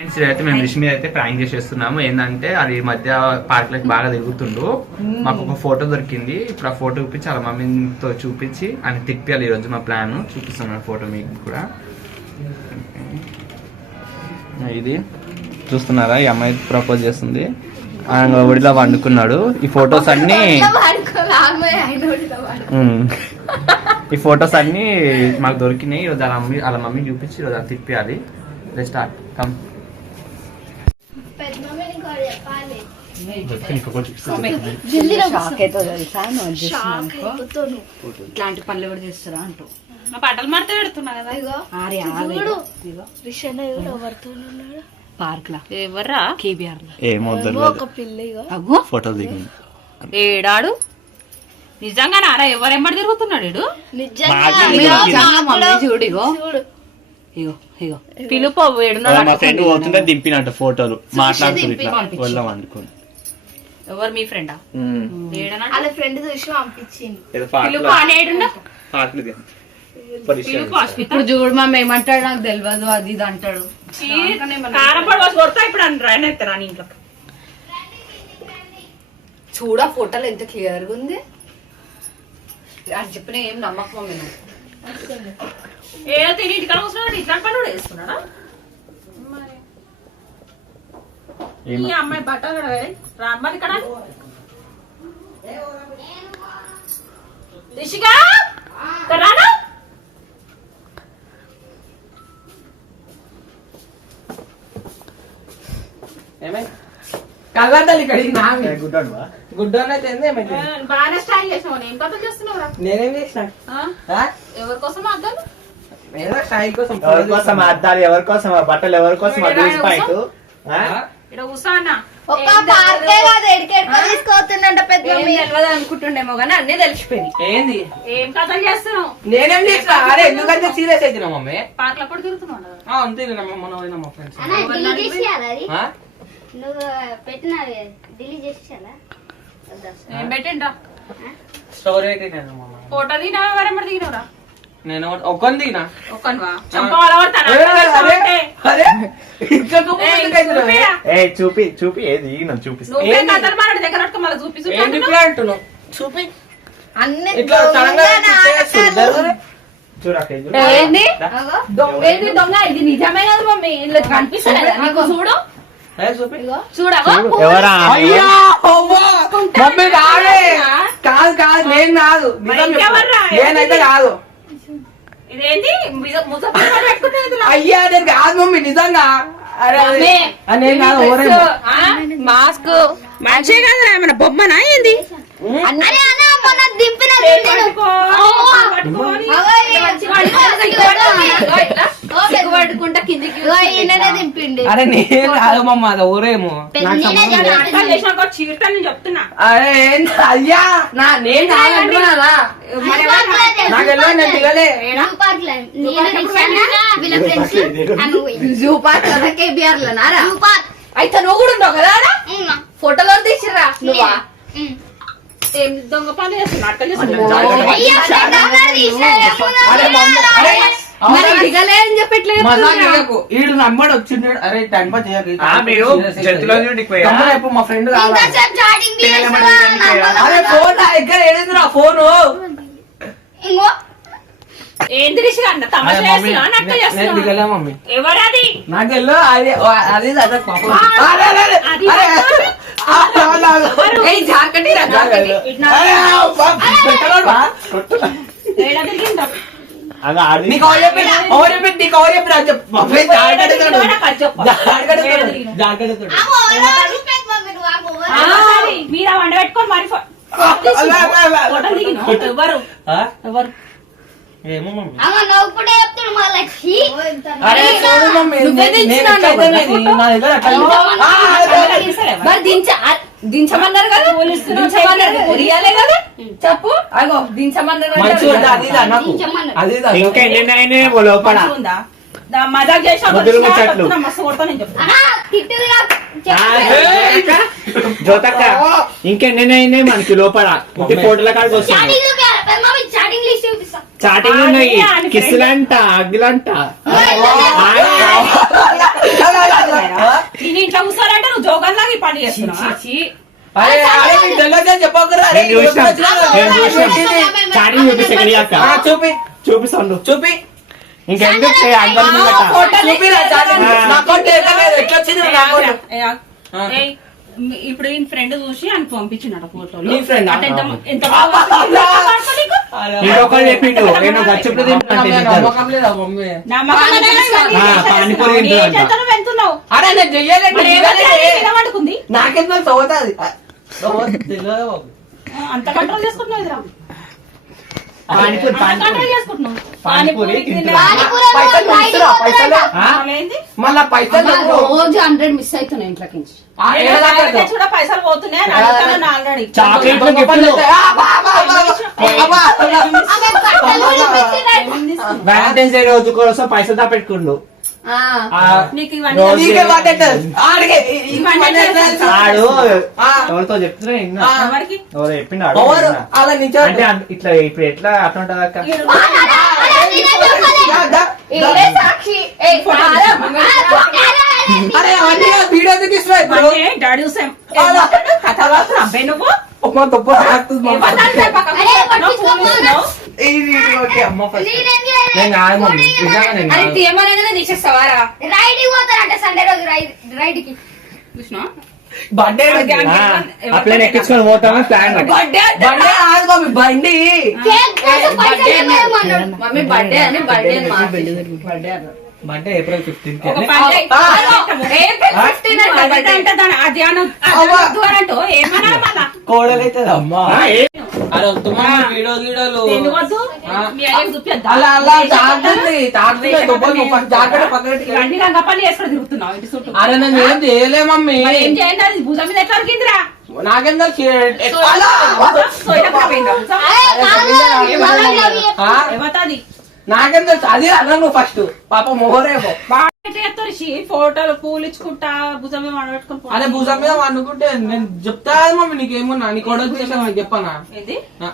అయితే మేము రిషి మీద అయితే ప్రాంక్ చేసేస్తున్నాము. ఏంటంటే అది మధ్య పార్క్ లకి బాగా తిరుగుతుండు. మాకు ఒక ఫోటో దొరికింది. ఇప్పుడు ఆ ఫోటో చూపించి వాళ్ళ మమ్మీతో చూపించి అని తిప్పాలి. ఈరోజు మా ప్లాన్ చూపిస్తున్నాను ఫోటో మీకు కూడా. ఇది చూస్తున్నారా, ఈ అమ్మాయి ప్రపోజ్ చేస్తుంది. ఆయన ఒడిలో వండుకున్నాడు. ఈ ఫొటోస్ అన్ని మాకు దొరికినాయి. ఈరోజు వాళ్ళ మమ్మీ చూపించి ఈరోజు అది తిప్పాలి. Start come. ఇట్లాంటి పనులు కూడా చేస్తారా అంటూ మా బట్టలు మడత పెడుతున్నా కదా. పార్క్ లా ఎవర్రా? కేబిఆర్ లో ఫోటో దిగింది. ఏడాడు నిజంగా నారా ఎవరెంబడి తిరుగుతున్నాడు వీడు? చూడు ఇగో ఇగో ఇగో పిలుపు మా ఫ్రెండ్ పోతుంటే దింపినట్టు ఫోటోలు మాట్లాడుతుంది ఇట్లా వెళ్ళాం అనుకుని. ఎవరు మీ ఫ్రెండా? వాళ్ళ ఫ్రెండ్ చూసి పంపించింది. పిలుపు అనేడుండ ఇప్పుడు చూడు మమ్మీ ఏమంటాడు నాకు తెలియదు అది ఇది అంటాడు. కారపడి కొడతా ఇప్పుడు రాయనెత్తారా ఇంట్లో. చూడ ఫోటోలు ఎంత క్లియర్ గా ఉంది. అది చెప్పిన ఏం నమ్మకం మమ్మీ. ఏదో తిని ఇంటికాడ కూర్చున్నాడు. ఇట్లాంటి పని కూడా వేస్తున్నాడా? ఈ అమ్మాయి బట్టలు రామ్మది ఇక్కడ రిషిగా రానా? కలగద్దాలి ఇక్కడికి బాగానే స్టైల్ చేసావు. ఏం కథలు చేస్తున్నావు? నేనేం చేసిన ఎవరి కోసం అద్దాలు? స్టైల్ కోసం ఎవరి కోసం అద్దాలు, ఎవరి కోసం బట్టలు, ఎవరి కోసం ఇక్కడ కూర్చో అన్న. ఒక పార్కే కాదు తీసుకోతుందంట పెద్ద తెలియదు అనుకుంటుండేమో కానీ అన్నీ తెలిసిపోయింది. ఏంది ఏం కథలు చేస్తున్నావు? నేనేం చేసిన అరే ఎందుకంటే సీరియస్ అవుతున్నా మమ్మీ. పార్క్ లో కూడా తిరుగుతున్నావు. అంతే మన మా ఫ్రెండ్స్ నువ్వు పెట్టిన డిలీట్ చేసేయాలా? ఏం పెట్టిండ్రా? స్టోరీ అయితే ఫోటో దిగినావా? ఎవరెంబడి దిగినవరా? నేను ఒక్కని దిగినా. ఒక్కనివా? చంపవాల చూపి చూపి ఏది చూపిస్తా. అంటున్నావు చూపి అన్ని ఇట్లా ఏంది దొంగ? ఇది నిజమే కదా మమ్మీ. ఇందులో కనిపిస్తలేదా నీకు? చూడు చూడవా? మమ్మీ కాదే కాదు కాదు నేను కాదు నేనైతే కాదు. ఇదేంటి అయ్యా నేను కాదు మమ్మీ నిజంగా. నేను కాదు మాస్క్ మంచిగా కదా ఏమన్నా బొమ్మనా ఏంది? పడుకుంటా కిందికి దింపిండి. అరే నేను కాదు మమ్మ అది ఊరేమో. చెప్తున్నా. అరే అయ్యా నేను కాదంటున్నానా? నాకు వెళ్ళి నేను దిగలే. జూ పార్క్ కదా కేబిఆర్ లో నారా? అయితే నువ్వు కూడా ఉన్నావు కదా ఫోటోలో తీసిరా నువ్వా? ఏం దొంగ పని చేస్తున్నా? దిగలే అని చెప్పట్లేదు. ఈడు నమ్మడు వచ్చిండు. అరే టైం పాస్ చేయకు. మా ఫ్రెండ్ అరే ఫోన్ నా దగ్గర ఏడిందిరా ఫోను. ఏంది రిషి అన్న తమాషా చేస్తున్నా? నక్క చేస్తున్నా? దిగలే మమ్మీ. ఎవరది? నాకు వెళ్ళు అది అది మీరా వండ పెట్టుకొని మరి ఎవరు ఎవరు ఏమో మమ్మీ. దించమన్నారు కదా దించమన్నారు కదా చెప్పు. అగో దించమన్నారు. ఇంకా ఎన్ని లోపల మజాక్ చేసి మస్తు కొడతా నేను చెప్తాను. జ్యోతక్క ఇంకెన్ని అయినాయి మనకి లోపల ఫోటోల కాడికి వస్తుంది. చాటింగ్ ఉన్నాయి, కిస్సులంట, అగ్గులంట. నేను ఇంట్లో కూర్చోరంటే నువ్వు జోగంలాగా ఈ పని చేస్తున్నావు. అరే అరే మీకు తెలియదు చెప్పకురా. అరే నేను చూసిన. చాటింగ్ చూపిస్తే అక్క చూపి చూపిస్తాను చూపి ఇంకెందుకు చూపిరా చాటింగ్. నా అకౌంట్ ఎట్లా వచ్చింది నా అకౌంట్? ఏయ్, ఇప్పుడు ఈ ఫ్రెండ్ చూసి అని పంపించినాడు ఫోటోలు. నీ friend ఆ? అంటే ఎంత బాగా నీకు? ఇంకొకరు చెప్పిండు నేను గచ్చుప్పుడు నమ్మకం లేదా మమ్మీ? నమ్మకం అనేది ఇవన్నీ చేసేస్తున్నావు. పానీపూరి ఏం తింటున్నావు. చేస్తావు వెళ్తున్నావు? అరే నేను చెయ్యాలంటే మరి ఏమవుతుంది? వినబడుకుంది. నాకెందుకు చదువుతుంది తెలియదు బాబు. అంత కంట్రోల్ చేసుకుంటున్నావు ఇదిరా. పానీపూరి అంత కంట్రోల్ చేసుకుంటున్నావు. పానీపూరి తిన్నా. పైసలు ఇస్తురా, పైసలు ఏంది? మళ్ళా పైసలు చెప్పు. రోజు 100 మిస్ అవుతున్నాయి ఇంట్లోకి నుంచి. ఆ, ఏడ దాకా అయితే కూడా పైసలు పోతున్నాయి అని అడుగుతాను ఆల్రెడీ. చాక్లెట్ పని చేస్తే, ఆ, బా, బా, బా, బా, వ్యాలంటైన్స్ డే రోజు కోసం పైసలు దాపెట్టుకుండు ఆ, నీకు ఇవన్నీ రోజు నీకే పడ్డట్టు. ఆడికే, ఆడు ఆ. ఎవరితో చెప్తున్నా విన్నా. ఆ. ఎవరికి? ఎవరో చెప్పిండు ఎవరు? అలా నించో. అంటే ఇట్లా ఇప్పుడు ఎట్లా అట్లా ఉంటది అక్క ఈడే సాక్షి. ఏయ్, చాలా అరే అవన్నీ వీడియో ఎందుకు ఇస్తున్నావు ఇప్పుడు? అంటే డాడీ చూసాం. ఏమంటాడు? కథ వాడుతున్నా అబ్బాయి నువ్వు? ఒక్క దుబ్బ తాకుతుంది మమ్మీ. ఏమంటాడు? పక్కన నువ్వు ఫోన్ చూస్తున్నావు. ఇది ఓకే అమ్మ ఫస్ట్. నేను కాదు మమ్మీ నిజంగా నేను అది కాదు. తీయమనగానే తీసేస్తావారా? రైడ్ పోతారంట సండే రోజు రైడ్ కి. చూసినావా? బర్త్డే ఆ ప్లేన్ ఎక్కించుకొని పోతామని ప్లాన్ బర్త్డే కాదు మమ్మీ బండి. కేక్ కోసం పైసలు ఇవ్వమన్నాడు. మమ్మీ బర్త్డే అని బర్త్డే అని బర్త్డే అన్నారు. బర్త్డే ఏప్రిల్ 15 ఒక పండుగ. ఏప్రిల్ 15 అంట బర్త్డే అంటే దాని ఆ ధ్యానం అంటూ ఏమన్నా మళ్ళా కోడలైతే అమ్మా. ఆ, ఏ- అరే వద్దుమా వీడియో గీడోలు. ఎందుకు వద్దు? మీ అయ్యకి చూపిద్దా? అలా అలా తాగుతుంది దుబ్బలు జాగ్రత్త పక్కన. ఇవన్నీ రంగ పని చేసుకొని తిరుగుతున్నావు ఇంటి చుట్టూ. అరే నేను ఏం చేయలే మమ్మీ. మరి ఏం చేయండి? అది భుజం మీద ఎట్లా అరిగిందిరా? నాకేం తెలుసు? సోయనప్పుడు పోయిందా భుజం? ఆ? ఏమవుతుంది? నాకేం తెలుసు? అది అన్నా నువ్వు ఫస్ట్ పాప మొహరేమో. బాగా ఎట్లా చేస్తారు షీ? ఫోటోలు పూలు ఇచ్చుకుంటా భుజం మీద పెట్టుకుని అదే భుజం మీద అనుకుంటే నేను చెప్తా కదా మమ్మీ నీకేమన్నా నీ కొడుకు చేసాను చెప్పనా? ఏంది? ఆ.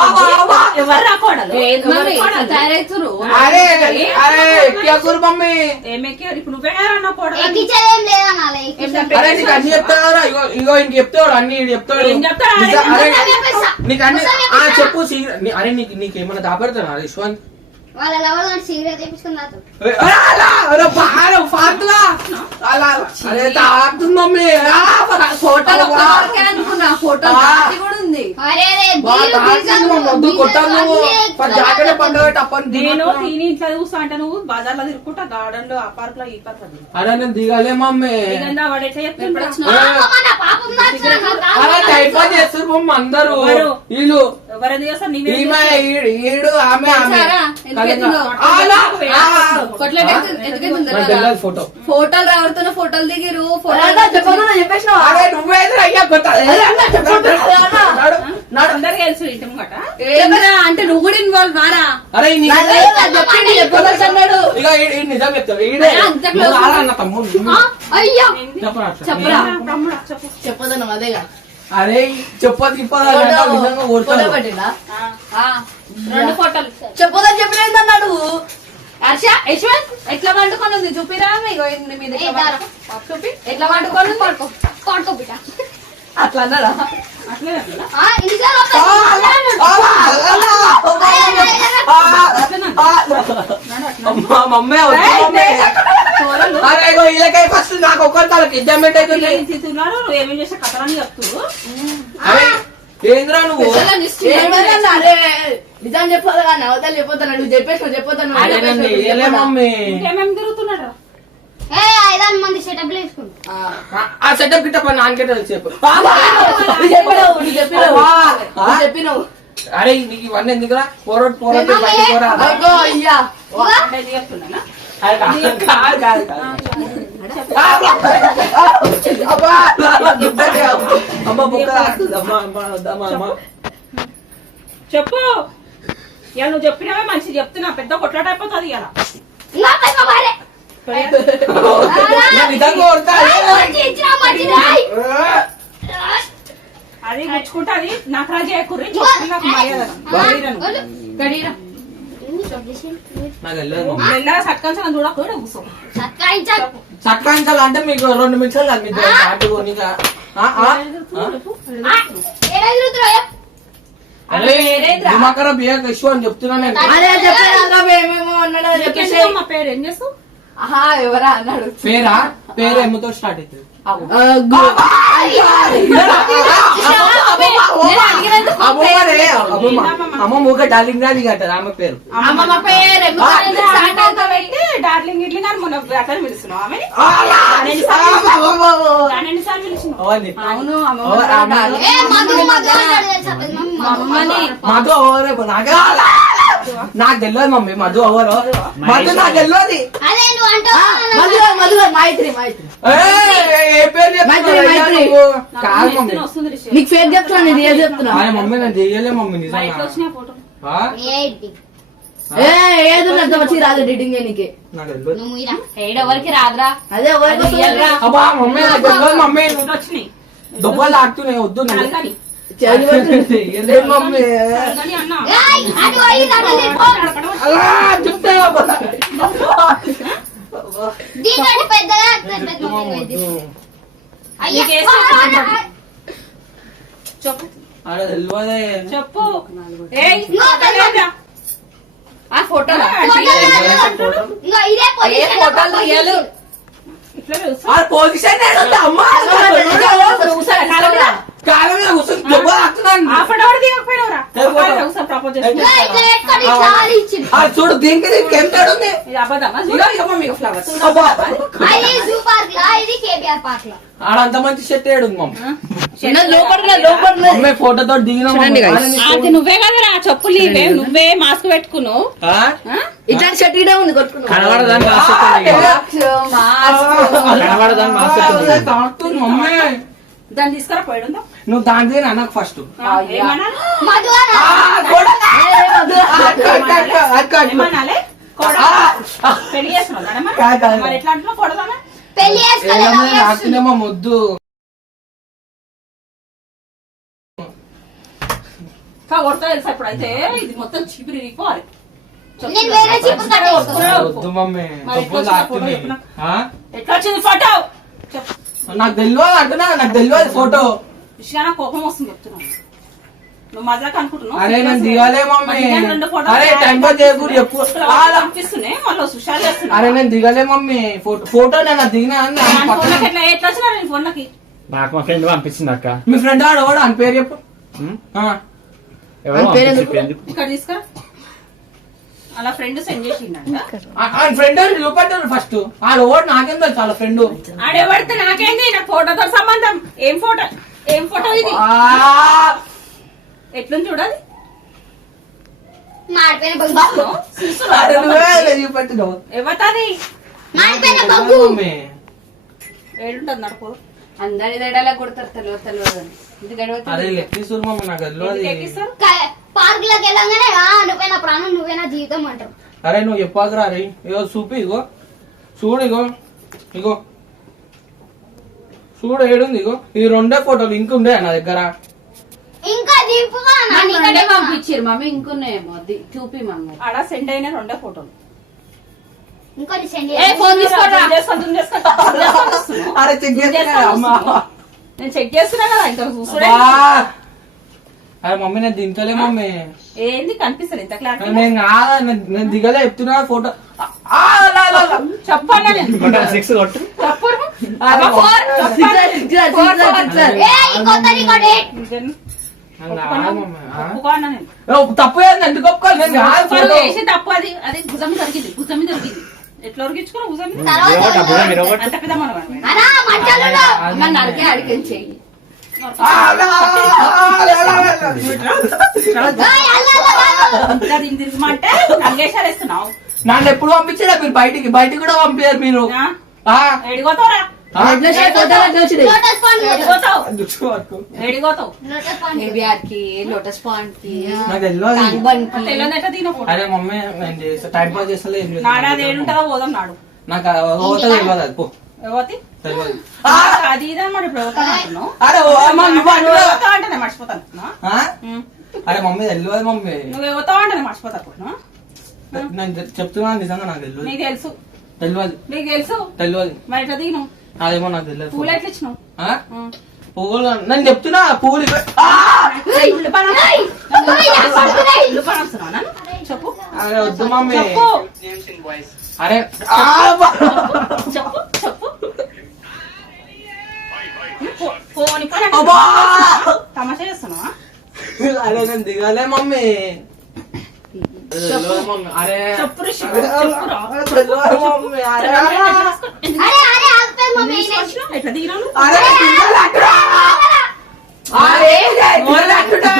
ఆవా. ఎవరు రా కోడలు? మమ్మీ, ఎవరు కోడలు? తయారవుతురు. అరే అరే ఎక్కియాకూరు మమ్మీ. ఏమెక్కారు ఇప్పుడు? నువ్వే అన్న కోడలు. ఎక్కించేదేం లేదనాలి. అరే నీకు అన్ని చెప్తాడు. ఇగో ఇంక చెప్తాడు అన్ని చెప్తాడు. ఏం చెప్తాడు? అరే చెప్పేస్తా. నీకు అన్ని చెప్పు అరే నీకేమన్నా దాపెడతాను అరే యశ్వంత్. వాళ్ళ లవర్ సీరియస్ చేపించుకున్నారు. ఫోటోలు ఒక్కవరకే అనుకున్నా. ఫోటో దాటి కూడా ఉంది. అరే రే నేను తిని ఇంట్లో చూస్తా అంటే నువ్వు బజార్లో తిరుగుకుంటా గార్డెన్ లో ఆ పార్క్ లో ఈ పార్క్ లో అరే నేను దిగాలే మమ్మీ. వాడు ఎట్లా చెప్తుండ్రా? పాపం అలా టైఫాయిడ్ చేస్తారు మమ్మీ అందరూ ఎవరు? వీళ్ళు. ఎవరైనా చేస్తా ఈమె ఈడు ఆమె ఆమె సారా, ఎందుకెత్తుందో? కొట్లాట ఎందుకెత్తుందో తెలియదు ఫోటో. ఫోటోలు ఎవరితోనో ఫోటోలు దిగిరు. చెప్పేసిన అరే నువ్వేది అయ్యా కొత్త అందరికి తెలుసు ఇంటి ముంగట. ఏంద్రా అంటే నువ్వు కూడా ఇన్వాల్వ్ కారా? అరే ఈ నీ- చెప్పండి చెప్పదలుచు అన్నాడు. ఇక ఈ నిజం చెప్తావు ఈడే అంత నువ్వు రారా అన్న తమ్ముడు అయ్యా చెప్పరా అట్లా. చెప్పరా? తమ్ముడా చెప్పు. చెప్పదను అదేగా. అరే చెప్పదు ఇప్పదా నిజంగా ఫోటో కొడతాడు. పట్టిందా? ఆ, 2 ఫోటోలు. చెప్పదని చెప్పలేదన్నాడు. హర్ష యశ్వంత్ ఎట్లా వండుకొని ఉంది చూపిరా. ఇగో ఇది మీద ఏ దారా. చూపి ఎట్లా వండుకొని ఉంది. కొడుకో బిడ్డ. అట్లా అన్నారా? అట్లే అట్లా. ఇంటిసారి మా మమ్మీ వద్దు మమ్మీ. అరే ఇగో వీళ్ళకై ఫస్ట్ నాకు ఒక్కరికి వాళ్ళకి ఎగ్జామెంట్ అవుతుంది. తిన్నారు నువ్వు ఏమేం చేసే కథలని చెప్తున్నారు. అరే ఏంద్రా నువ్వు ఏమన్నా అరే నిజం చెప్పదు కానీ అవతలు చెప్పొద్దాను. నువ్వు చెప్పేసి చెప్పొద్దాను. అరే నన్ను వేయలే మమ్మీ. ఇంకేమేమి తిరుగుతున్నాడు? 5 మంది సెటప్ వేసుకుంటాం. ఆ సెటప్ గిట్ట పని నాకే తెలుసు చెప్పు. నువ్వు చెప్పినావు. అరే నీకు ఇవన్నీ ఎందుకురా? పోరొట్టు పోరొట్టు బయట పోరా. అయ్యో అయ్యా నేను చెప్తున్నానా? అది కాదు, కాదు, కాదు. అబ్బా, అమ్మ బుక్క రాస్తుంది. అమ్మ అమ్మ వద్దమ్మా, అమ్మ. చెప్పు. ఇక నువ్వు చెప్పినవే మంచి చెప్తున్నా. పెద్ద కొట్లాట అయిపోతుంది ఇలా. ఇంకా పెద్ద భార్య. నా విధంగా కొడతా. ఇచ్చినా మంచిది. అది గుచ్చుకుంటే అది నకరా చేయకూరి నాకు మర్యాద గడీరా. నాకు వెళ్ళదు మమ్మీ. మెల్లగా సత్కంచం చూడకూడదు కూర్చో. సత్కాయించా సత్కాంచాలి అంటే మీకు 2 నిమిషాలు కాదు మీకు నాటుకో నీకు. అరే దిమాకరా బియ్య ఇష్యూ అని చెప్తున్నా నేను. అదే చెప్పేదాకా మేమేమో అన్నాడు అని చెప్పేసి మా పేరు ఏం చేస్తావు? ఆహా ఎవరా అన్నాడు. పేరు ఎమ్మతో స్టార్ట్ అవుతుంది. అమ్మ మూక డార్లింగ్ రాని అంటారు ఆమె పేరు. అమ్మమ్మ పేరు డార్లింగ్ ఇడ్లింగ్ అని మొన్న అట్లా పిలుస్తున్నావు ఆమెని. ఎన్నిసార్లు పిలిచినావు? అవన్నీ అవును మధు అవరే నాకు తెలియదు మమ్మీ. మధు అవరు మధు నాకు తెలియదు. మైత్రి ఏ పేరు కాదు మమ్మీ. వస్తుంది రిషి. నీకు ఫేర్ చెప్తున్నా నేను ఏం చెప్తున్నా. అరే మమ్మీ నేను చెయ్యలే మమ్మీ మా నిజంగా. ఇంట్లో వచ్చిన ఫోటో ఏదో వచ్చి రాదు ఎడిటింగ్ చేయడానికి. నాకు తెలియదు. ఏడెవరికి రాదురా. అదే ఎవరికి వస్తుందిరా. అబ్బా మమ్మీ నాకు తెలియదు మమ్మీ. వచ్చినాయి దొబ్బలు ఆడుతున్నాయి వద్దు నేను అలగని చెయ్యలేదు మమ్మీ. అలగని అన్నా అలా చెప్తే చెప్పు ఆడ తెలియదే. చెప్పు. ఏయ్ లేదా? ఆ ఫోటోలు ఇదే ఫోటోలు తీయాలి. ఇట్లా తెలుసు. ఆ పొజిషన్ అమ్మా కాలం మీద కూర్చొని దొబ్బలు ఆడుతున్నాను. హాఫ్ అన్ అవర్ దిగకపోయినవరా? ఒకసారి ప్రపోజ్ చేస్తున్నా. చూడు దీనికి దీనికి ఎంత ఉంది. ఇది అబద్ధమా? మీకు ఫ్లవర్స్ ఆడ అంత మంచి షర్ట్ వేయడు మమ్మీ. మమ్మీ ఫోటోతో దిగిన అది నువ్వే కదరా చెప్పులు ఇవే నువ్వే మాస్క్ పెట్టుకున్నావు. ఇట్లాంటి షర్ట్ ఇడే ఉంది కొట్టుకున్నావు. కనబడదాన్ని మమ్మీ దాన్ని తీసుకురా పోయడం. నువ్వు దాని నాకు ఫస్ట్ ఏమనాలి? ఏమనాలి? పెళ్లి చేస్తున్నావు మరి ఎట్లా అంటున్నావు? కొడదామా? నాకునేమో ముద్దు కొడతా తెలుసా? ఇప్పుడు అయితే ఇది మొత్తం చీపిరి రిగిపోవాలి. వద్దు మమ్మీ దొబ్బలు ఆడుతున్నాయి. ఎట్లా వచ్చింది ఫోటో? చెప్పు. నాకు తెలియదు అంటున్నా. నాకు తెలియదు ఫోటో. విషయాన కోపం వస్తుంది చెప్తున్నాను. నువ్వు మజాక్ అనుకుంటున్నావు. అరే నేను దిగాలే మమ్మీ. అరే టైం పాస్ చేయకూడదు చెప్పు. అనిపిస్తున్నాయి మళ్ళీ సుషాలు చేస్తున్నా. అరే నేను దిగలే మమ్మీ. ఫోటో నేను దిగినా ఎట్లా వచ్చినా నేను ఫోన్లకి నాకు మా ఫ్రెండ్ పంపించింది అక్క. మీ ఫ్రెండ్ ఆడవాడు అని పేరు చెప్పు. ఎవరో ఆయన పేరు పంపించింది, పేరు చెప్పు. ఇక్కడ తీసుకురా. అలా ఫ్రెండ్ సెండ్ చేసిండంట. ఫ్రెండ్ చూపెట్టారు ఫస్ట్. ఆడవాడు నాకేం తెలుసు వాళ్ళ ఫ్రెండ్. ఆడేపడితే నాకేంది? నా ఫోటోతో సంబంధం. ఏం ఫోటో? ఏం ఫోటో ఇది? ఎట్లుంది చూడాలి. చూపెట్టినావు ఎవతది ఏడుంటది నడుపు. అందరి దడలా కొడతారు తెలియదు అని. అరే లెక్కిస్తారు మమ్మీ నాకు తెలియదు. ఎక్కిస్తారు. పార్క్ లోకి వెళ్ళంగానే నువ్వేనా ప్రాణం నువ్వేనా జీవితం అంటారు. అరే నువ్వు చెప్పాకరా రే. ఇగో చూపి ఇగో చూడు ఇగో ఇగో చూడు ఏడుంది. ఇగో ఈ 2 ఫోటోలు ఇంక ఉండే నా దగ్గర. ఇంకా దీపుగా పంపించారు మమ్మీ. ఇంకున్నాయేమో చూపి మమ్మీ. ఆడ సెండ్ అయిన 2 ఫోటోలు. ఇంకోటి సెండ్ ఫోన్ తీసుకోరా. అరే చెక్ చేస్తా అమ్మా. నేను చెక్ చేస్తున్నా కదా ఇంకా చూసుడే. అరే మమ్మీ నేను దించలే మమ్మీ. ఏంది కనిపిస్తుంది ఇంత క్లారిటీ? నేను కాదా నేను దిగలే చెప్తున్నా ఫోటో. చెప్పన్నా నేను 6 కొట్టు. చెప్పరు. ఒప్పుకోన్నా నేను. తప్పు ఏంది ఎందుకు ఒప్పుకోవాలి? నేను కాదు ఫోటో. చేసి తప్పు అది. అది భుజం మీద దొరికింది. భుజం మీద దొరికింది. ఎట్లా ఉరికించుకున్నా భుజం మీద? అంత పెద్ద మనం నన్ను అడిగని చెయ్యి. తిరిగిమంటే అంగేశాలు వేస్తున్నావు. నన్ను ఎప్పుడు పంపించారా మీరు బయటికి? బయటికి కూడా పంపించారు మీరు. ఎడిగోతావురా? ఎడిగోతావు? లోటస్ పాండ్ కి నాకు తెలియదు. తెల్లని ఎట్లా తిన ఫోటో? అరే మమ్మీ నేను చేస్తా టైం పాస్ చేస్తా. ఏం లేదు నాడాది ఏడుంటుందో పోదాం నాడు. నాకు ఓత తెలియదు అది పో ఎవతి తెలియదు. అది ఇది అనమాట. ఇప్పుడు ఎవతా అంటున్నావు? అరే ఓ అమ్మ నువ్వు అంటున్నావు. ఎవతా అంటే నేను మర్చిపోతాను అనుకున్నా. అరే మమ్మీ తెలియదు మమ్మీ. నువ్వు ఎవతా అంటే నేను మర్చిపోతా అనుకున్నా. నేను చెప్తున్నాను నిజంగా నాకు తెలియదు. నీకు తెలుసు. తెలియదు నీకు తెలుసు తెలియదు మరి ఎట్లా దిగినావు అదేమో నాకు తెలియదు పూలు ఎట్లా ఇచ్చినావు ఆ? పువ్వులు నేను చెప్తున్నా పువ్వులు ఇల్లు పని వస్తున్నావా నాన్న? చెప్పు అరే వద్దు మమ్మీ చెప్పు అరే చెప్పు చెప్పు పోని పని అబ్బా! తమాషా చేస్తున్నావా అరే నేను దిగాలే మమ్మీ తెలియదు మమ్మీ. అరే చెప్పు రిషి అరే, తెలియదు మమ్మీ. అరే అరే అరే ఆగుతాయి మమ్మీ ఎట్లా దిగినావు అరే దిగాలి అక్కడ. అరే నోరు అట్టుడా.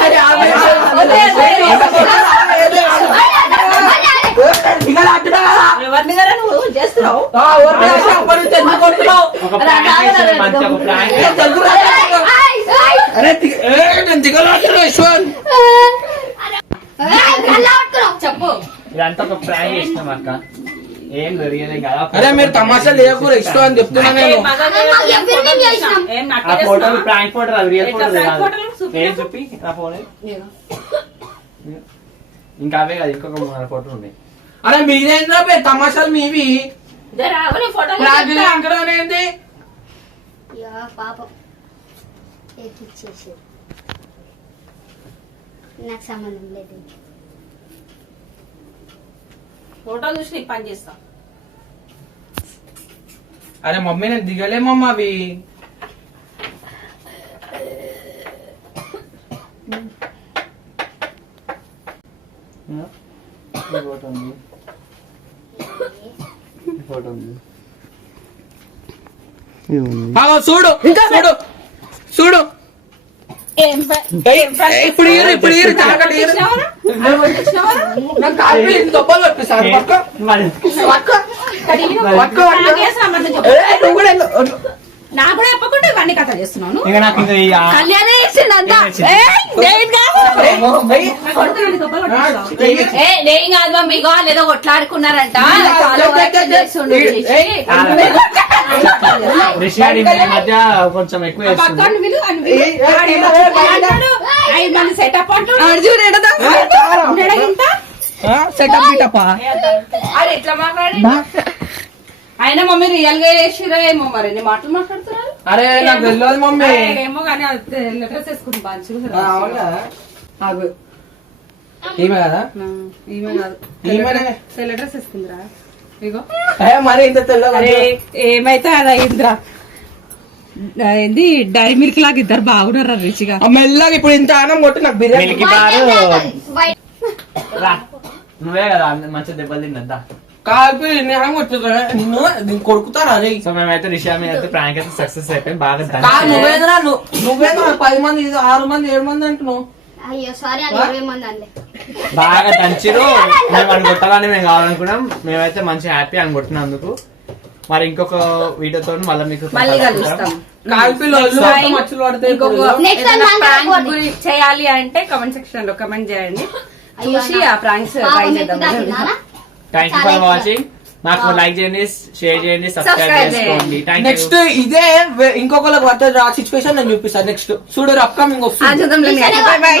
అరే, ఆమె దిగాలి అట్టుడా. ఎవరిని కదా నువ్వు చేస్తున్నావు ఆ, ఊరు మీద అప్పటి నుంచి ఎందుకు కొడుతున్నావు? ఒక prank చేస్తే మంచిగా ఒక prank ఏ, తెలుగు రాదు. అరే నేను దిగలేదు యశ్వంత్. చెప్పు ఇదంతా ఒక ప్రాంక్ చేసినాం అక్క, ఏం జరిగేదే కదా. అరే మీరు తమాషా లేకూడదు ఇష్టం అని చెప్తున్నా నేను. ఏం ఆ నట్టు ఫోటోలు చేస్తున్నావా? ప్రాంక్ ఫోటో అవి రియల్ ఎట్లా ఫోటో prank కాదు. ఫోటోలు చూపి ఏం నాకు. చెప్పి నా ఫోన్ ఇంకా అవే కాదు, ఇంకొక 3 ఫోటోలు ఉన్నాయి. అరే మీరేంద్రా బే తమాషాలు మీవి. జరా ఆగు, నీ ఫోటోలు రాజు చెప్తా. అంకడం అనేది పాపం ఎక్కిచ్చేసి నాకు సంబంధం లేదు ఫోటోలు చూసి నీకు పని చేస్తా అరే మమ్మీ నేను దిగలేమమ్మా అవి. ఈ ఫోటో ఉంది, ఈ ఫోటో ఉంది. ఆగో, చూడు చూడు చూడు. ఏయ్, ఇప్పుడు ఇయ్యరు, ఇప్పుడు ఇయ్యరు, జాగ్రత్త ఇయ్యరు. నాకు కాలు మీద దెబ్బలు పట్టిస్తాను. పక్క మరి పక్క పక్క పక్క. ఏయ్, నువ్వు కూడా ఎందుకు- నాకు కూడా చెప్పకుండా ఇవన్నీ కథ చేస్తున్నాను ఇక నాకు ఇంకా ఈ కళ్యాణం చేసిండు అంతా ఏయ్, ఏయ్, నేను కాదు మమ్మీ ఇగో వాళ్ళు ఏదో కొట్లాడుకున్నారంట చాలా ఓవరాక్షన్ చేస్తుండు ఏయ్, రిషి గారి ఈ మధ్య కొంచెం ఎక్కువ చేస్తుంది. పక్కన విలు అని ఏయ్, ఏయ్, ఏయ్, 5 మంది సెటప్ అంటాడు అర్జున్ ఎడదా ఉన్నాడా ఇంత సెటప్ గిటపా. అది ఎట్లా మాట్లాడి అయినా మమ్మీ రియల్ గా చేసిరా ఏమో మరి నీ మాటలు మాట్లాడుతున్నారు అరే నాకు తెలియదు మమ్మీ. ఏమో కానీ లెటర్స్ వేసుకుంది ఆ, మంచిగా అవునా? ఆగు ఈమె కదా ఈమె కాదు ఈమెనే. లెటర్స్ వేసుకుందిరా ఇగో మరి ఇంత తెల్లగా అరే ఏమైతే అది అయిందిరా ఏంది డైరీ మిల్క్ లాగా ఇద్దరు బాగున్నారా రుచిగా మెల్లగా ఇప్పుడు ఇంత ఆనం కొట్టి నాకు బిర్యానీ. మిల్కీ బారు రా, నువ్వే కదా మంచిగా దెబ్బలు తిన్నదా. కాల్పి నేను కొట్టురా నిన్ను నేను కొడుకుతారా అరే. సో మేమైతే రిషి మీద అయితే ప్రాంక్ అయితే సక్సెస్ అయిపోయింది, బాగా కాదు, దంచి- నువ్వేంద్రా నువ్వేంద్రా 10 మంది 6 మంది 7 మంది అంటున్నావు. అయ్యో సారీ అది 20 మంది అండి బాగా దంచిరు. మేము అని కొట్టాలని మేము కావాలనుకున్నాం, మేమైతే మంచి హ్యాపీ అని కొట్టినందుకు. మరి ఇంకొక వీడియోతో మళ్ళీ మీకు మళ్ళీ కలుస్తాం కాల్పి లొల్లు పడతాం, మచ్చులు పడతాయి. Next time ఏదైనా మనం prank గురించి చేయాలి అంటే కమెంట్ సెక్షన్ లో కమెంట్ చేయండి చూసి ఆ ప్రాంక్స్ ట్రై చేద్దాం థ్యాంక్ యూ ఫర్ వాచింగ్. నాకు లైక్ చేయండి, షేర్ చేయండి, సబ్స్క్రైబ్ Subscribe చేసుకోండి. థ్యాంక్ నెక్స్ట్ ఇదే ఇంకొకరికి పడుతుంది ఆ సిచ్యువేషన్ నేను చూపిస్తాను. నెక్స్ట్ చూడరు అప్కమింగ్ వస్తుంది. చూద్దాం Bye bye.